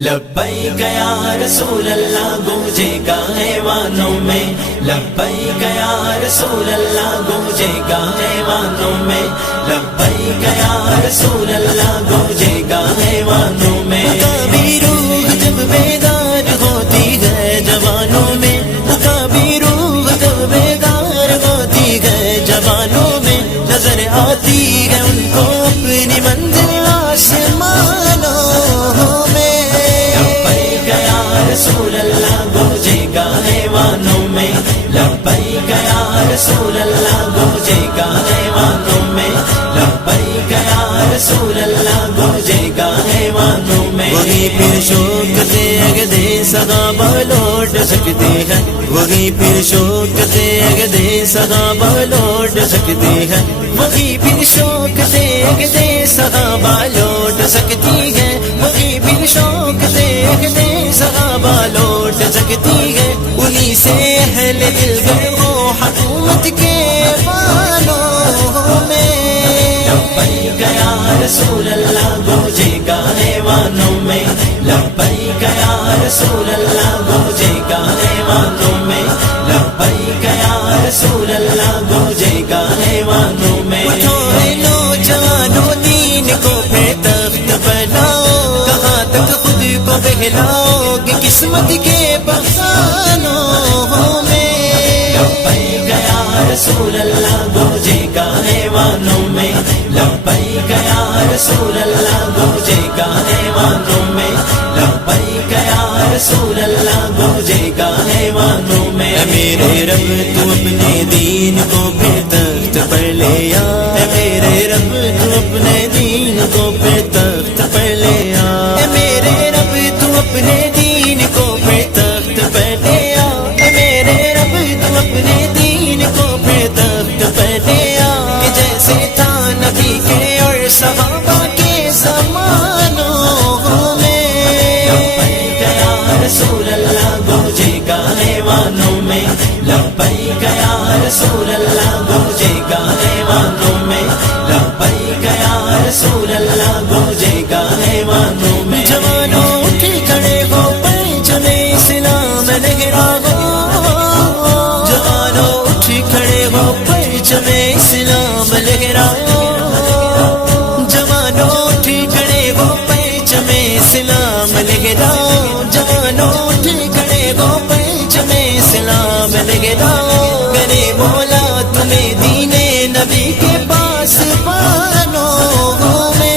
لبیک یا رسول اللہ گونجے گا ایوانوں میں، لبیک یا رسول اللہ گونجے گا ایوانوں میں، لبیک یا رسول اللہ گونجے گا ایوانوں میں۔ مقابی روح جب بیدار ہوتی ہے جوانوں میں، مقابی روح جب بیدار ہوتی ہے جوانوں میں، نظر آتی ہے ان کو اپنی منزل آسمانوں میں۔ رسول اللہ گونجے گا ایوانوں میں، لبیک یا رسول اللہ گونجے گا ایوانوں میں، لبیک یا رسول اللہ گونجے گا ایوانوں میں۔ وہی پھر شوق سے اگدے صحابہ لوٹ سکتے ہیں، وہی پھر شوق سے اگدے صحابہ لوٹ سکتے ہیں، وہی پھر شوق سے اگدے صحابہ لوٹ سکتی ہے، وہی پھر شوق سے اگدے صحابہ لوٹ سکتی ہے، انہی سے اہل دل گئے وہ حکومت کے بانوں میں۔ لبیک یا رسول اللہ گونجے گا ایوانوں میں، لبیک یا رسول اللہ گونجے گا ایوانوں میں، لبیک یا رسول اللہ گونجے گا ایوانوں میں۔ اٹھوئے نوجوانوں دین کو پہ تخت بناؤ، کہاں تک خود کو بہلاؤ کہ قسمت کے بخانوں میں۔ لبیک یا رسول اللہ گونجے گا ایوانوں میں، لبیک یا رسول اللہ گونجے گا ایوانوں میں، لبیک یا رسول اللہ گونجے گا ایوانوں میں۔ اے میرے رب تو اپنے دین کو پہ تخت پر لے آ، اے میرے رب تو اپنے دین کو پہ تخت پر لے آ، اے میرے رب تو اپنے دین کو پہ تخت پر لے آ، اے میرے رب تو اپنے دین کو پہ تخت پر لے آ، کہ جیسے تھا نبی کے اور صحابہ کے زمانوں میں۔ لبیک یا رسول اللہ گونجے گا ایوانوں میں، لبیک یا رسول اللہ گونجے گا ایوانوں میں، لبیک یا رسول اللہ گونجے گا ایوانوں میں۔ جوانوں اٹھ کھڑے ہو پرچم اسلام لہرا ہو، جوانوں اٹھ کھڑے ہو پرچم اسلام لہرا ہو، جوانوں اٹھ کھڑے ہو پرچم اسلام لہرا ہو، جوانوں اٹھ کھڑے ہو پرچم اسلام لہرا ہو، کرے مولا تمہیں دین نبی کے پاس پانوں میں۔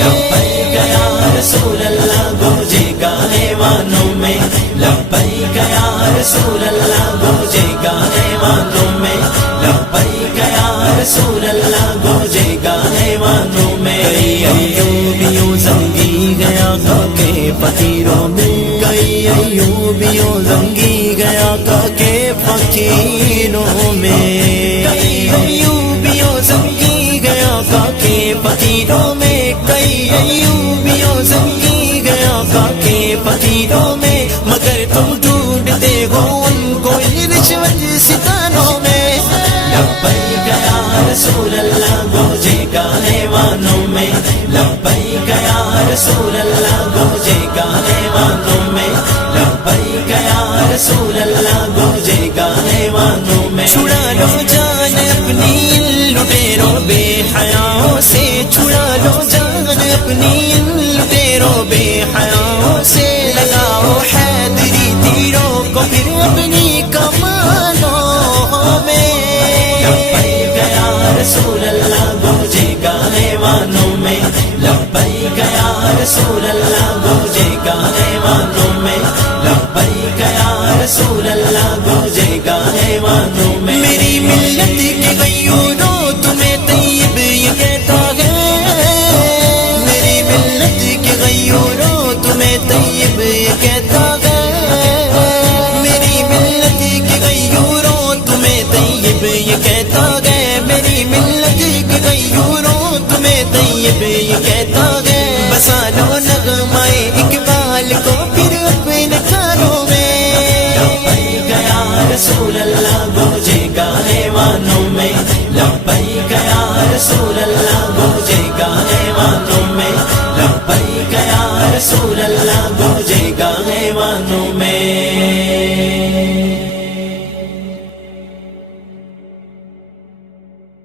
لبیک یا رسول اللہ گونجے گا ایوانوں میں، لبیک یا رسول اللہ گونجے گا ایوانوں میں، لبیک یا رسول اللہ گونجے گا ایوانوں میں۔ کئی ایوبیوں زنگی گیا کے فقیروں میں، کئی ایوبیوں زنگی گیا کے فقیروں میں، کئی ایوبیوں زنگی گیا کے فقیروں میں، کئی ایوبیوں زنگی گیا کے فقیروں میں، مگر تم ڈھونڈتے ہو ان کو رشوت ستانوں میں۔ لبیک یا رسول اللہ گونجے گا ایوانوں میں، لبیک یا رسول اللہ گونجے گا ایوانوں میں، لبیک یا رسول اللہ گونجے گا ایوانوں میں۔ چھڑا لو جان اپنی لٹیروں بے حیاؤں سے، چھڑا لو جان اپنی لٹیروں بے حیاؤں سے، لگاؤ حیدری تیروں کو پھر اپنی کمانوں میں۔ لبیک یا رسول اللہ گونجے گا ایوانوں میں، لبیک یا رسول اللہ گونجے گا ایوانوں میں، لبیک یا رسول اللہ گونجے گا ایوانوں میں۔ میری ملت کے غیوروں تمہیں طیب یہ کہتا ہے، میری ملت کے غیوروں تمہیں طیب یہ کہتا ہے، میری ملت کے غیوروں تمہیں طیب یہ کہتا ہے، میری ملت کے غیوروں تمہیں طیب یہ کہتا ہے۔ بسا لو نغمہ اقبال کو پھر اپنے کانوں میں۔ لبیک یا رسول اللہ گونجے گا ایوانوں میں، لبیک یا رسول اللہ گونجے گا ایوانوں میں، لبیک یا رسول اللہ گونجے گا ایوانوں میں.